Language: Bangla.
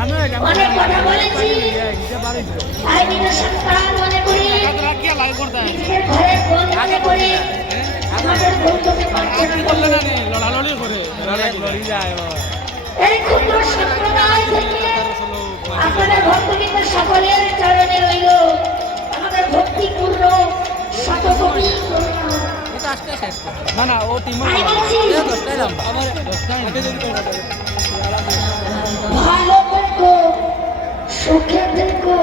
অনেক কথা বলেছি, তাই নিরসন প্রাণ মনে করি, নিজের ঘরের বোন মনে করি, আমাদের বন্ধুকে এই ক্ষুদ্র সম্প্রদায় থেকে আপনাদের ভক্তবৃন্দ সকলের চরণে রইল আমাদের ভক্তিপূর্ণ শতকোটি না না ও টিম ভালো থেকো, সুখে থেকো।